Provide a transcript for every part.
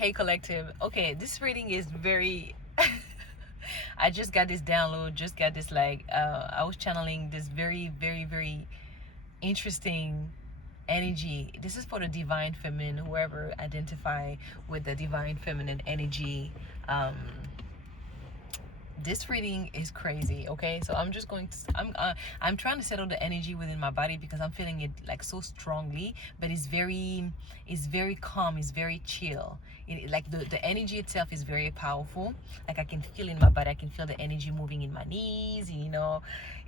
Hey collective. Okay, this reading is very I just got this download, just got this I was channeling this very interesting energy. This is for the divine feminine, whoever identify with the divine feminine energy. Um this reading is crazy. Okay, so I'm just going to I'm trying to settle the energy within my body because I'm feeling it like so strongly, but it's very calm, it's very chill. Like the energy itself is very powerful. Like I can feel in my body, I can feel the energy moving in my knees,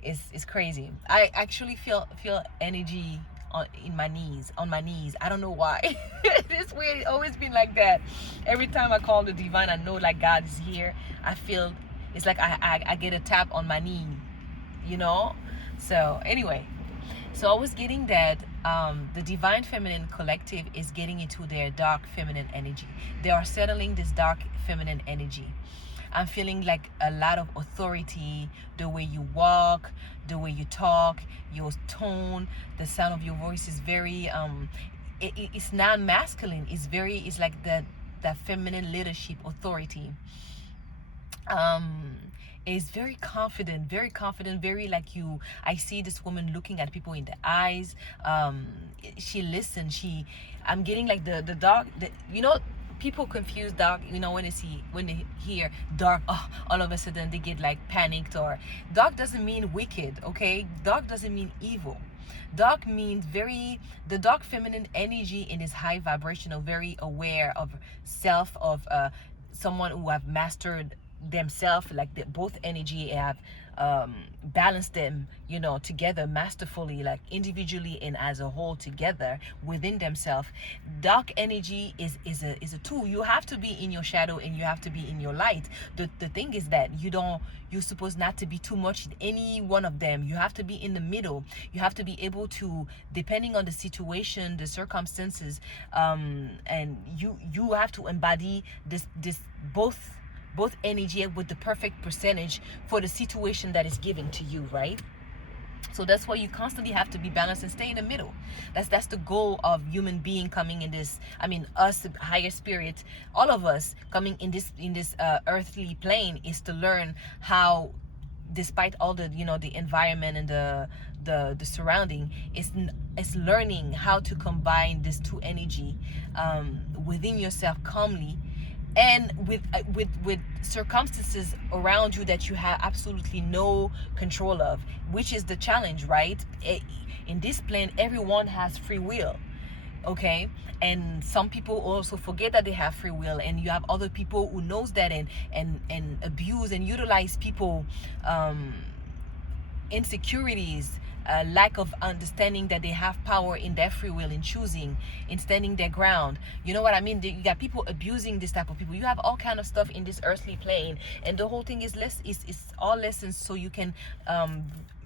it's crazy. I actually feel energy in my knees, on my knees. I don't know why. This weird. It's always been like that. Every time I call the divine, I know like God is here. I feel it's like I get a tap on my knee, you know. So anyway, so I was getting that the divine feminine collective is getting into their dark feminine energy. They are settling this dark feminine energy. I'm feeling like a lot of authority, the way you walk, the way you talk, your tone, the sound of your voice is very it's not masculine. It's like that feminine leadership authority. um is very confident, very like you. I see this woman looking at people in the eyes. um she listens. I'm getting like the dog, people confuse dark, when they hear dark, oh, all of a sudden they get like panicked. Or dark doesn't mean wicked, okay? Dark doesn't mean evil. Dark means the dark feminine energy in this high vibrational, very aware of self, of someone who have mastered themselves, like both energy have balanced them, together masterfully, like individually and as a whole together within themselves. Dark energy is a tool. You have to be in your shadow and you have to be in your light. The thing is that you're supposed not to be too much in any one of them. You have to be in the middle. You have to be able to, depending on the situation, the circumstances, and you have to embody this both energy with the perfect percentage for the situation that is given to you, right? So that's why you constantly have to be balanced and stay in the middle. That's the goal of human being coming in this, I mean, us higher spirit, all of us coming in this earthly plane, is to learn how, despite all the environment and the surrounding, is learning how to combine this two energy within yourself calmly, and with circumstances around you that you have absolutely no control of, which is the challenge, right? In this plane, everyone has free will, okay? And some people also forget that they have free will, and you have other people who knows that and abuse and utilize people insecurities, lack of understanding that they have power in their free will, in choosing, in standing their ground. You know what I mean? You got people abusing this type of people. You have all kind of stuff in this earthly plane, and the whole thing is all lessons, so you can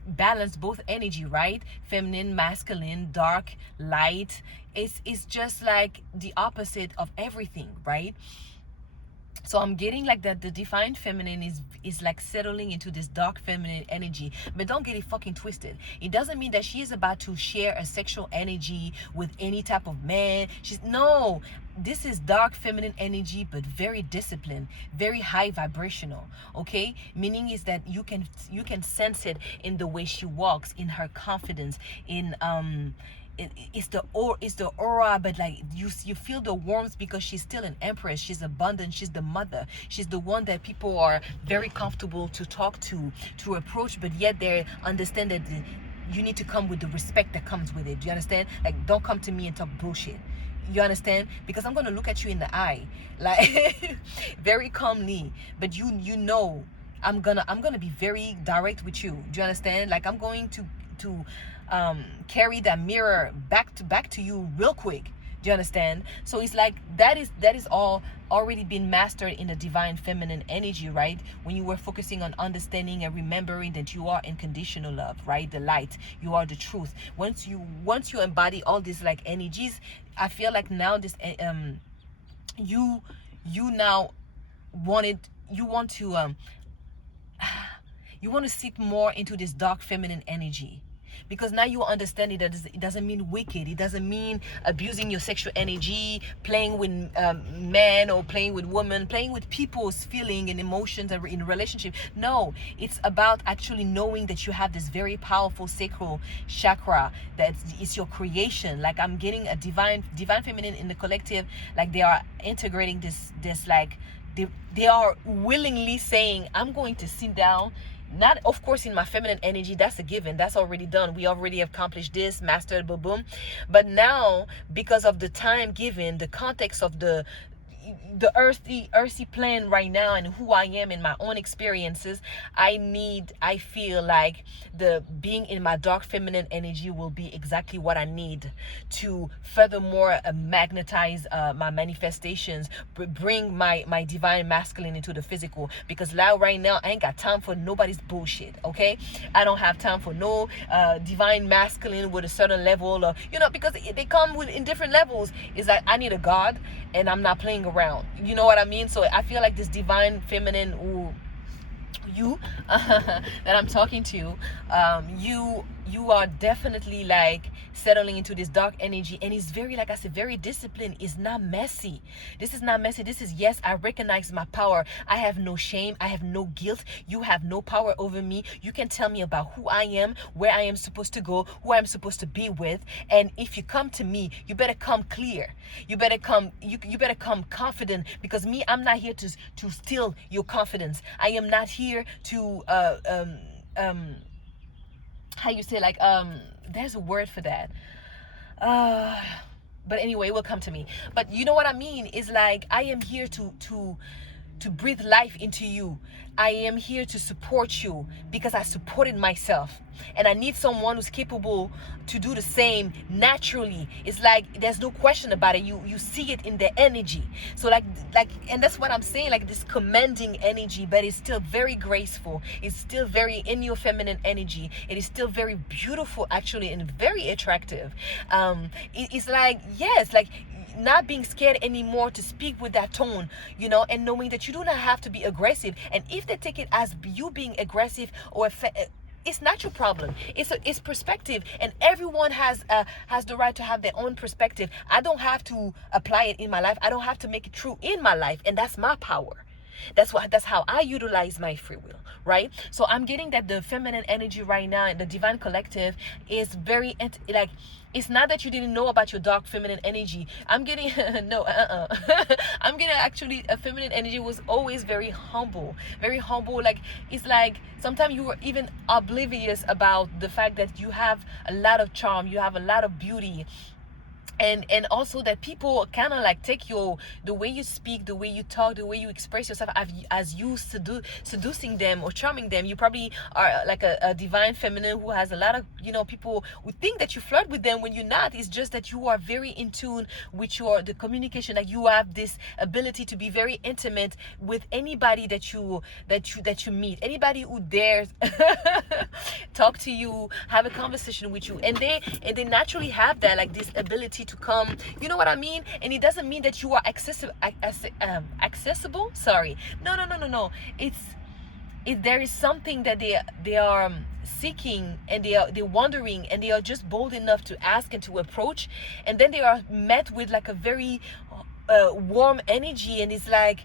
balance both energy, right? Feminine, masculine, dark, light. It's just like the opposite of everything, right? So I'm getting like that the divine feminine is like settling into this dark feminine energy. But don't get it fucking twisted. It doesn't mean that she is about to share a sexual energy with any type of man. She's no. This is dark feminine energy, but very disciplined, very high vibrational. Okay, meaning is that you can sense it in the way she walks, in her confidence, in it's the aura, but like you feel the warmth because she's still an empress. She's abundant. She's the mother. She's the one that people are very comfortable to talk to approach, but yet they understand that you need to come with the respect that comes with it. Do you understand? Like, don't come to me and talk bullshit. You understand? Because I'm gonna look at you in the eye, like very calmly, but you know I'm gonna be very direct with you. Do you understand? Like, I'm going to carry that mirror back to you real quick. Do you understand? So it's like that is all already been mastered in the divine feminine energy, right? When you were focusing on understanding and remembering that you are unconditional love, right? The light, you are the truth. Once you embody all these like energies, I feel like now this you now wanted you want to you want to seep more into this dark feminine energy. because now you understand it. It doesn't mean wicked. It doesn't mean abusing your sexual energy, playing with men or playing with women, playing with people's feeling and emotions in relationship. No, it's about actually knowing that you have this very powerful sacral chakra that is your creation. Like, I'm getting a divine feminine in the collective. Like, they are integrating this like they are willingly saying, I'm going to sit down, not of course in my feminine energy, that's a given, that's already done, we already accomplished this, mastered, boom boom. But now, because of the time given, the context of the earthy plan right now, and who I am in my own experiences, I feel like the being in my dark feminine energy will be exactly what I need to furthermore magnetize my manifestations, bring my divine masculine into the physical. Because now, right now, I ain't got time for nobody's bullshit. Okay, I don't have time for no divine masculine with a certain level of, because they come with in different levels. It's like, I need a god, and I'm not playing around. You know what I mean? So I feel like this divine feminine, you that I'm talking to, you are definitely like settling into this dark energy, and it's very, like I said, very disciplined. It's not messy. This is not messy. This is, yes, I recognize my power. I have no shame. I have no guilt. You have no power over me. You can tell me about who I am, where I am supposed to go, who I'm supposed to be with. And if you come to me, you better come clear. You better come you better come confident, because me, I'm not here to steal your confidence. I am not here to how you say, like, there's a word for that, uh but anyway, it will come to me. But you know what I mean, is like, I am here to breathe life into you. I am here to support you because I supported myself, and I need someone who's capable to do the same naturally. It's like, there's no question about it. You see it in the energy. So like, and that's what I'm saying, like, this commanding energy, but it's still very graceful. It's still very in your feminine energy. It is still very beautiful, actually, and very attractive. It's like, yes, like, not being scared anymore to speak with that tone, and knowing that you do not have to be aggressive. And if they take it as you being aggressive or it's not your problem. It's perspective, and everyone has the right to have their own perspective. I don't have to apply it in my life. I don't have to make it true in my life, and that's my power. That's how I utilize my free will, right? So I'm getting that the feminine energy right now in the divine collective is very like, it's not that you didn't know about your dark feminine energy. I'm getting no, I'm getting, actually, a feminine energy was always very humble, very humble. Like, it's like sometimes you were even oblivious about the fact that you have a lot of charm, you have a lot of beauty, and also that people kind of like take the way you speak, the way you talk, the way you express yourself as you seducing them or charming them. You probably are like a divine feminine who has a lot of, people who think that you flirt with them when you're not. It's just that you are very in tune with the communication. Like, you have this ability to be very intimate with anybody that you meet, anybody who dares talk to you, have a conversation with you, and they naturally have that, like, this ability to come, you know what I mean? And it doesn't mean that you are accessible. Sorry, no. There is something that they are seeking, and they're wondering, and they are just bold enough to ask and to approach, and then they are met with like a very warm energy, and it's like,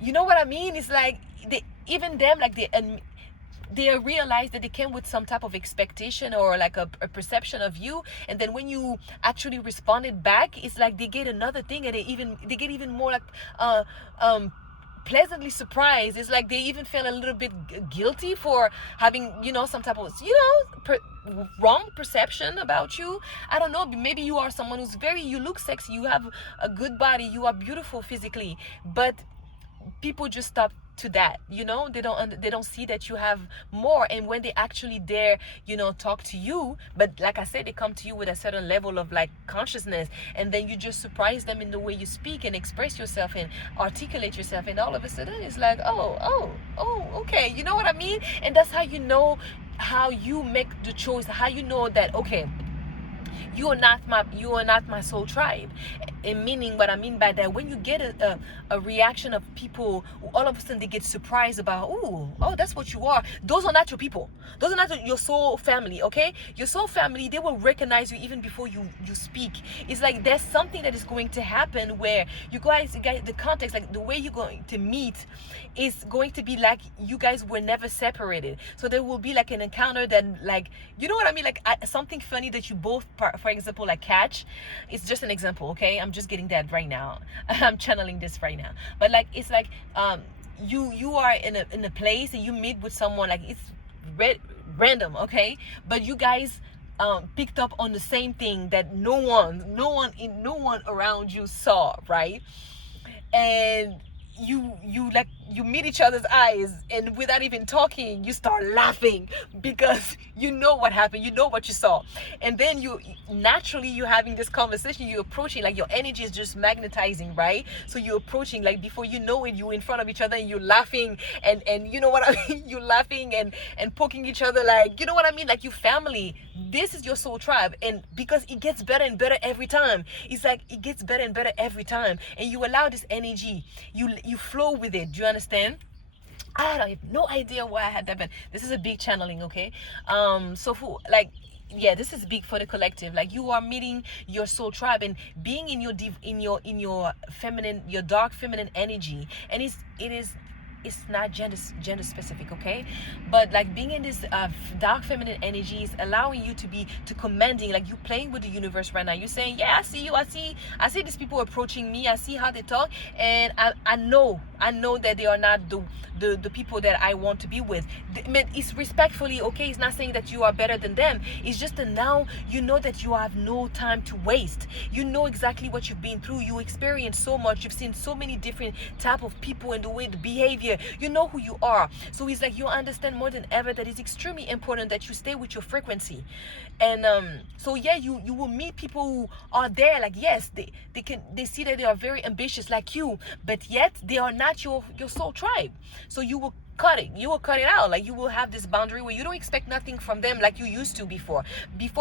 you know what I mean? It's like even them, like, they realize that they came with some type of expectation or like a perception of you, and then when you actually responded back, it's like they get another thing, and they get even more like pleasantly surprised. It's like they even feel a little bit guilty for having, some type of, wrong perception about you. I don't know, maybe you are someone who's you look sexy, you have a good body, you are beautiful physically, but people just stop to that. They don't see that you have more. And when they actually dare talk to you, but like I said, they come to you with a certain level of like consciousness, and then you just surprise them in the way you speak and express yourself and articulate yourself, and all of a sudden it's like, oh, okay, you know what I mean? And that's how you know, how you make the choice, how you know that, okay, you are not my soul tribe. And meaning, what I mean by that, when you get a reaction of people, all of a sudden they get surprised about, oh, that's what you are. Those are not your people. Those are not your soul family. Okay, your soul family, they will recognize you even before you speak. It's like there's something that is going to happen where you guys, the context, like the way you're going to meet is going to be like you guys were never separated. So there will be like an encounter that, like, you know what I mean, like something funny that you both, for example, like catch. It's just an example, okay? I'm just getting that right now. I'm channeling this right now. But like, it's like you are in a place and you meet with someone, like it's random, but you guys picked up on the same thing that no one around you saw, right? And you meet each other's eyes, and without even talking you start laughing because you know what happened, you know what you saw. And then you naturally, you're having this conversation, you're approaching, like your energy is just magnetizing, right? So you're approaching, like before you know it, you're in front of each other and you're laughing, and you know what I mean, you're laughing and poking each other, like, you know what I mean, like you family. This is your soul tribe. And because it gets better and better every time, it's like it gets better and better every time, and you allow this energy, you flow with it. Do you understand? I don't have no idea why I had that, but this is a big channeling, okay? So for like, yeah, this is big for the collective. Like you are meeting your soul tribe and being in your in your feminine, your dark feminine energy, and it's not gender specific, okay? But like being in this dark feminine energy is allowing you to commanding, like you playing with the universe right now. You're saying, yeah, I see you, I see these people approaching me, I see how they talk, and I know that they are not the people that I want to be with. It's respectfully, okay? It's not saying that you are better than them. It's just that now you know that you have no time to waste. You know exactly what you've been through. You experience so much. You've seen so many different type of people and the way the behavior. You know who you are. So it's like you understand more than ever that it's extremely important that you stay with your frequency. And so yeah, you will meet people who are there, like, yes, they see that they are very ambitious like you, but yet they are not your soul tribe. So you will cut it out. Like you will have this boundary where you don't expect nothing from them like you used to before.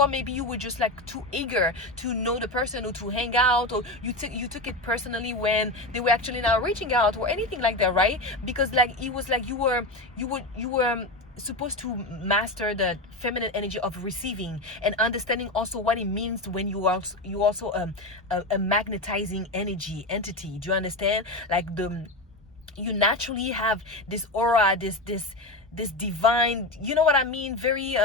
Maybe you were just like too eager to know the person or to hang out, or you took it personally when they were actually not reaching out or anything like that, right? Because like it was like you were supposed to master the feminine energy of receiving and understanding also what it means when you also a magnetizing energy entity. Do you understand? Like you naturally have this aura, this divine, you know what I mean, very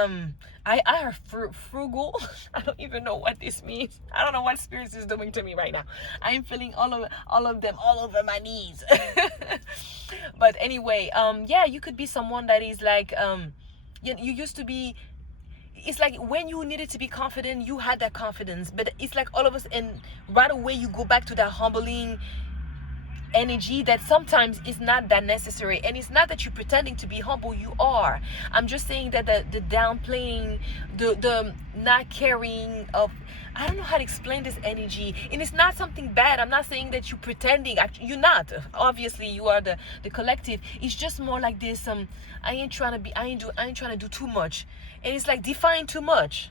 I are frugal. I don't even know what this means. I don't know what spirits is doing to me right now. I'm feeling all of them all over my knees. But anyway, yeah, you could be someone that is like you used to be. It's like when you needed to be confident, you had that confidence, but it's like all of us, and right away you go back to that humbling energy that sometimes is not that necessary. And it's not that you're pretending to be humble, you are. I'm just saying that the downplaying, the not caring of, I don't know how to explain this energy, and it's not something bad. I'm not saying that you're pretending. Actually, you're not. Obviously you are the collective. It's just more like this I ain't trying to do too much. And it's like, define too much.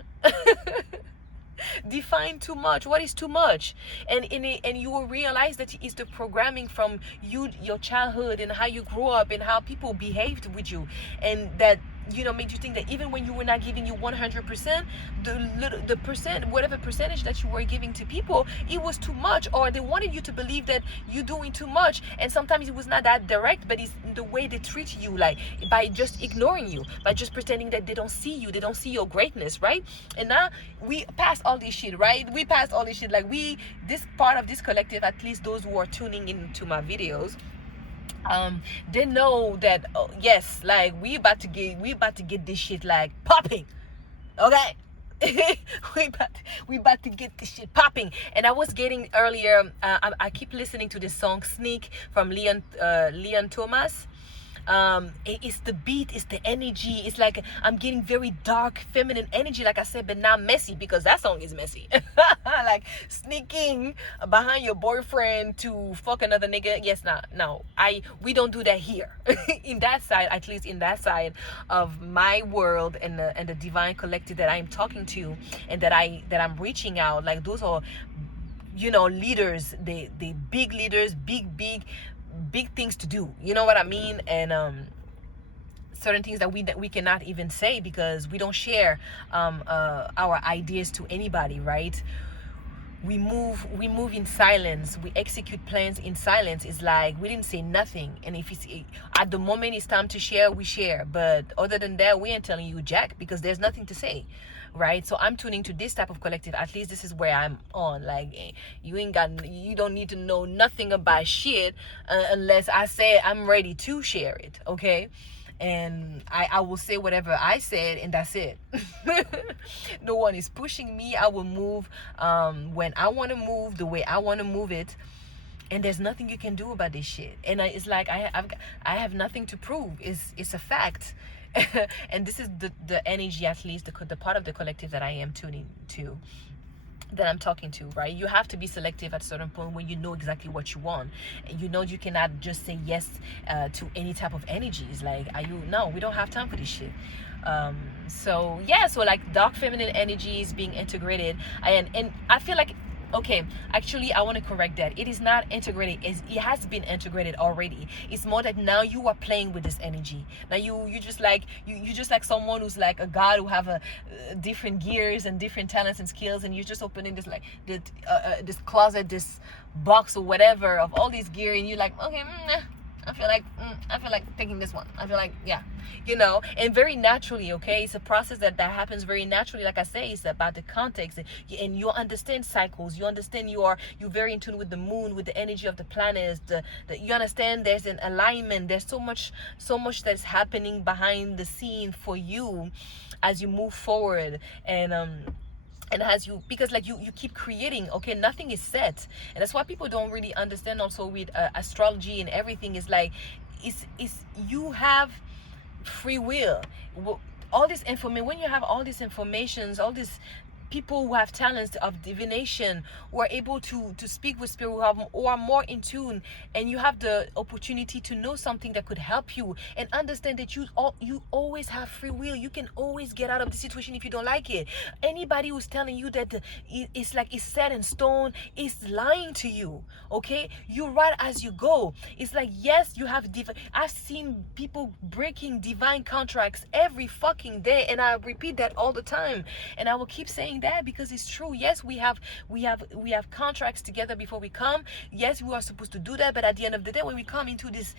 Define too much. What is too much? And you will realize that it's the programming from your childhood, and how you grew up, and how people behaved with you, and that made you think that even when you were not giving you 100%, the percent, whatever percentage that you were giving to people, it was too much, or they wanted you to believe that you're doing too much. And sometimes it was not that direct, but it's the way they treat you, like by just ignoring you, by just pretending that they don't see you, they don't see your greatness, right? And now we pass all this shit, right? We pass all this shit. Like this part of this collective, at least those who are tuning into my videos, they know that, oh, yes, like we about to get this shit like popping, okay? we about to get this shit popping. And I was getting earlier, I keep listening to this song Sneak from Leon Thomas. It's the beat, it's the energy. It's like I'm getting very dark feminine energy, like I said, but not messy, because that song is messy. Like sneaking behind your boyfriend to fuck another nigga. Yes, no, we don't do that here. In that side, at least in that side of my world, and the divine collective that I'm talking to, and that I'm reaching out, like those are, leaders. They big leaders, big things to do, you know what I mean? And certain things that we cannot even say, because we don't share our ideas to anybody, right? We move in silence. We execute plans in silence. It's like we didn't say nothing, and if it's at the moment it's time to share, we share. But other than that, we ain't telling you jack, because there's nothing to say, right? So I'm tuning to this type of collective. At least this is where I'm on. Like, you don't need to know nothing about shit, unless I say I'm ready to share it, okay? And I will say whatever I said, and that's it. No one is pushing me. I will move when I want to move, the way I want to move it, and there's nothing you can do about this shit. And it's like I have nothing to prove. It's a fact. And this is the energy, at least the part of the collective that I am tuning to, that I'm talking to, right? You have to be selective at a certain point when you know exactly what you want. You cannot just say yes to any type of energies. Like, no, we don't have time for this shit. So yeah, so like dark feminine energy is being integrated, and I feel like, okay, actually I want to correct that. It is not integrated. It has been integrated already. It's more that now you are playing with this energy. Now you just like you just like someone who's like a god, who have a different gears and different talents and skills, and you're just opening this like this closet, this box or whatever of all these gear, and you're like, okay, I feel like taking this one. I feel like, yeah, and very naturally, okay? It's a process that happens very naturally. Like I say, it's about the context, and you understand cycles. You understand you're very in tune with the moon, with the energy of the planets. You understand there's an alignment. There's so much that's happening behind the scene for you as you move forward. And as you, because like you keep creating, okay, nothing is set. And that's why people don't really understand also with astrology and everything. Is like, is you have free will. All this information, when you have all these informations, all these people who have talents of divination, who are able to speak with spirit, who are more in tune, and you have the opportunity to know something that could help you, and understand that you always have free will. You can always get out of the situation if you don't like it. Anybody who's telling you that it's like it's set in stone is lying to you, okay? You write as you go. It's like, yes, you have I've seen people breaking divine contracts every fucking day, and I repeat that all the time, and I will keep saying that because it's true. Yes, we have contracts together before we come. Yes, we are supposed to do that, but at the end of the day, when we come into this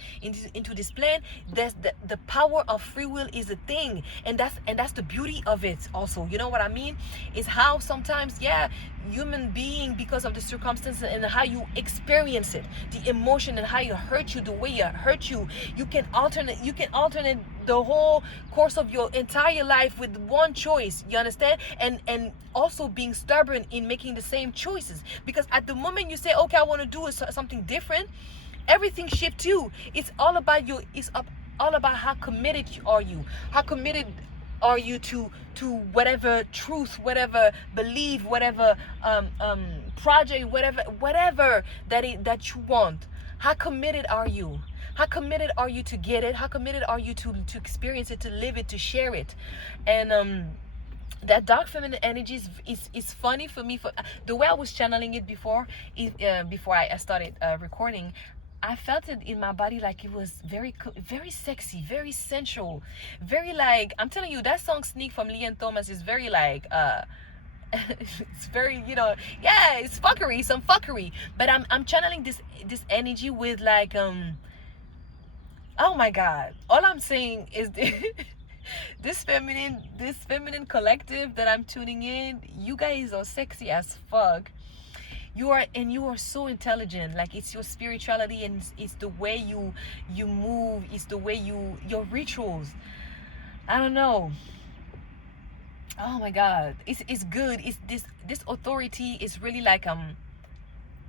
plan, there's the power of free will is a thing, and that's the beauty of it also. You know what I mean? Is how sometimes, yeah, human being, because of the circumstances and how you experience it, the emotion and how it hurt you, the way it hurt you, you can alternate the whole course of your entire life with one choice. You understand? And also being stubborn in making the same choices, because at the moment you say, okay, I want to do something different, everything shifts too. It's all about you. All about how committed are you. How committed are you to whatever truth, whatever belief, whatever project, whatever that you want. How committed are you? How committed are you to get it? How committed are you to experience it, to live it, to share it? And that dark feminine energy is funny for me. For the way I was channeling it before I started recording, I felt it in my body, like it was very very sexy, very sensual, very, like, I'm telling you, that song Sneak from Leanne Thomas is very like it's very, yeah, it's fuckery, some fuckery, but I'm channeling this energy with like oh my god, all I'm saying is this feminine collective that I'm tuning in, you guys are sexy as fuck. You are so intelligent. Like, it's your spirituality, and it's the way you move, it's the way your rituals, I don't know. Oh my god, it's good. It's this authority is really like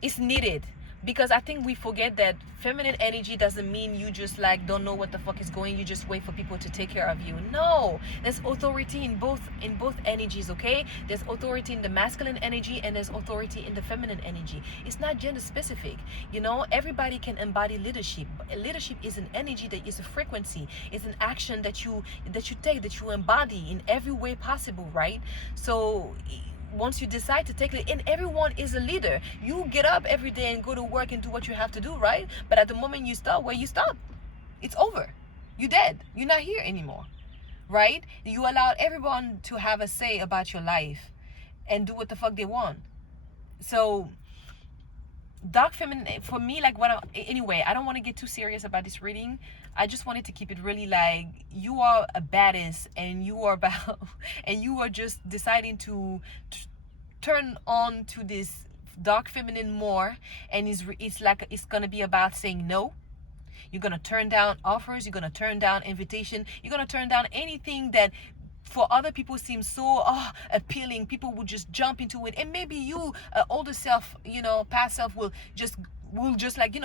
it's needed. because I think we forget that feminine energy doesn't mean you just like don't know what the fuck is going, you just wait for people to take care of you. No, there's authority in both energies. Okay, there's authority in the masculine energy and there's authority in the feminine energy. It's not gender specific. You know, everybody can embody leadership. Leadership is an energy, that is a frequency, it's an action that you take, that you embody in every way possible, right? So once you decide to take it, and everyone is a leader, you get up every day and go to work and do what you have to do, right? But at the moment you stop, where you stop, it's over. You're dead, you're not here anymore, right? You allowed everyone to have a say about your life and do what the fuck they want. So dark feminine for me, like anyway, I don't want to get too serious about this reading. I just wanted to keep it really like, you are a baddest, and you are about and you are just deciding to turn on to this dark feminine more, and it's like it's gonna be about saying no. You're gonna turn down offers, you're gonna turn down invitation, you're gonna turn down anything that for other people seems so appealing. People will just jump into it, and maybe you, older self, past self, will just like,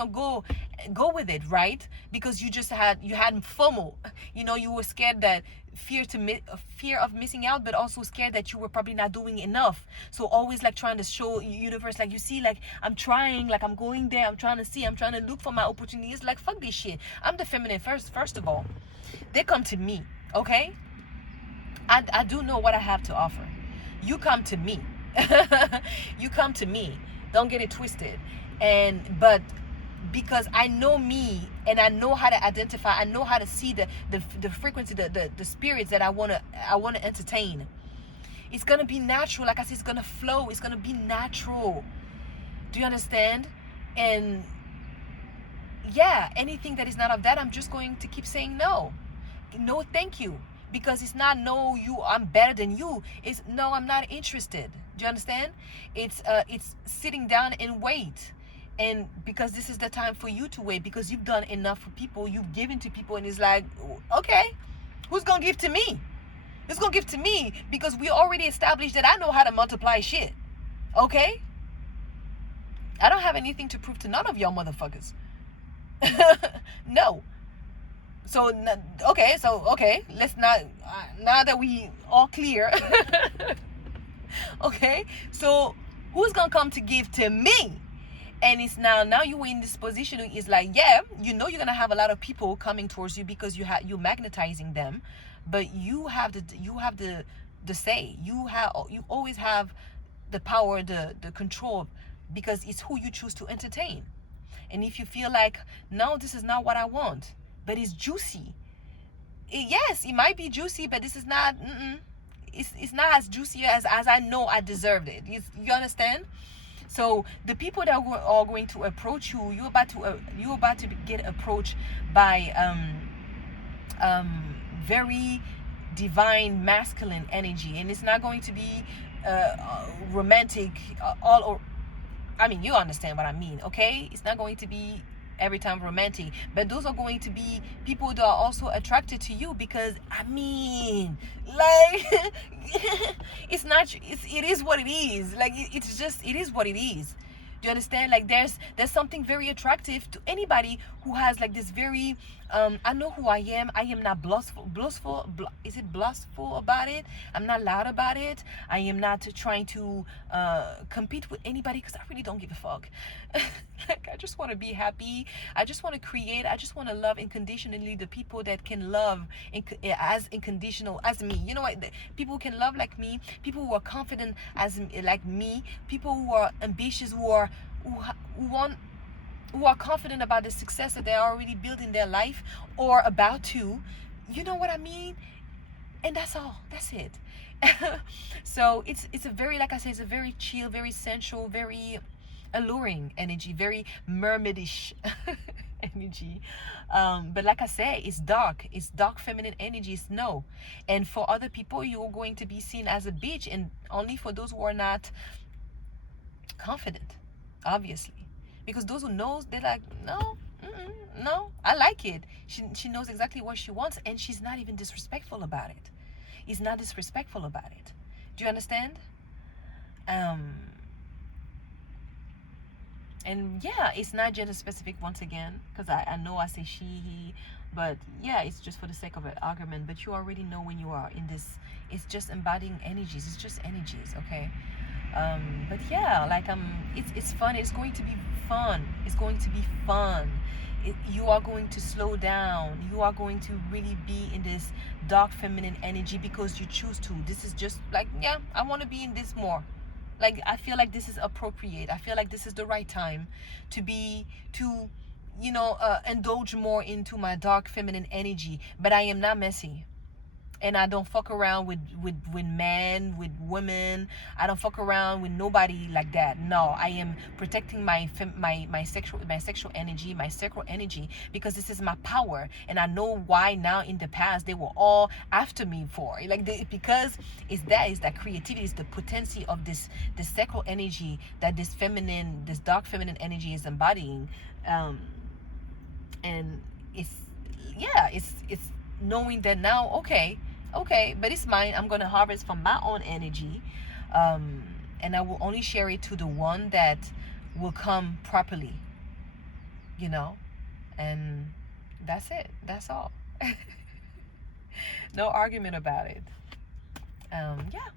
go with it, right? Because you had FOMO. You were scared, that fear of missing out, but also scared that you were probably not doing enough. So always like trying to show universe, like, you see, like, I'm trying, like, I'm going there, I'm trying to look for my opportunities. Like, fuck this shit. I'm the feminine first of all. They come to me, okay? I do know what I have to offer. You come to me. You come to me. Don't get it twisted. But because I know me, and I know how to identify, I know how to see the frequency, the spirits that I wanna entertain. It's gonna be natural. Like I said, it's gonna flow. It's gonna be natural. Do you understand? And yeah, anything that is not of that, I'm just going to keep saying no. No, thank you. Because it's not no, I'm better than you. It's no, I'm not interested. Do you understand? It's sitting down and wait. And because this is the time for you to wait, because you've done enough for people, you've given to people, and it's like, okay, who's gonna give to me? Who's gonna give to me? Because we already established that I know how to multiply shit. Okay? I don't have anything to prove to none of y'all motherfuckers. No. So okay, let's not, now that we all clear. Okay, so who's gonna come to give to me? And it's now you're in this position. It's like, yeah, you're gonna have a lot of people coming towards you, because you're magnetizing them, but you have the say. You always have the power, the control, because it's who you choose to entertain. And if you feel like, no, this is not what I want, but it's juicy. Yes, it might be juicy, but this is not. It's not as juicy as I know I deserved it. You understand? So the people that are going to approach you, you're about to get approached by very divine masculine energy, and it's not going to be romantic I mean, you understand what I mean, okay? It's not going to be every time romantic, but those are going to be people that are also attracted to you, because I mean, like, it is what it is. Like, it is what it is. Do you understand? Like, there's something very attractive to anybody who has like this very I know who I am. I am not is it blufful about it? I'm not loud about it. I am not trying to compete with anybody, because I really don't give a fuck. Like, I just want to be happy. I just want to create. I just want to love unconditionally the people that can love as unconditional as me. You know what? People can love like me. People who are confident as like me. People who are ambitious, who are confident about the success that they already built in their life or about to. You know what I mean? And that's all. That's it. So it's a very, like I said, it's a very chill, very sensual, very alluring energy, very mermaidish energy. But like I said, it's dark feminine energy. It's no. And for other people, you're going to be seen as a bitch, and only for those who are not confident, obviously. Because those who knows, they're like, no, no, I like it. She knows exactly what she wants, and she's not even disrespectful about it. It's not disrespectful about it. Do you understand? And yeah, it's not gender specific once again, because I know I say she, he, but yeah, it's just for the sake of an argument. But you already know when you are in this, it's just embodying energies. It's just energies, okay? But yeah, like it's fun. It's going to be fun. It's going to be fun. You are going to slow down. You are going to really be in this dark feminine energy because you choose to. This is just like, yeah, I want to be in this more. Like, I feel like this is appropriate. I feel like this is the right time to be, to, indulge more into my dark feminine energy. But I am not messy, and I don't fuck around with men, with women. I don't fuck around with nobody like that. No, I am protecting my sexual energy, my sacral energy, because this is my power, and I know why now. In the past, they were all after me for like because it's that creativity, is the potency of this sacral energy that this dark feminine energy is embodying, um, and it's yeah, it's knowing that now, okay, but it's mine. I'm gonna harvest from my own energy, um and I will only share it to the one that will come properly, you know and that's it, that's all. No argument about it. Yeah.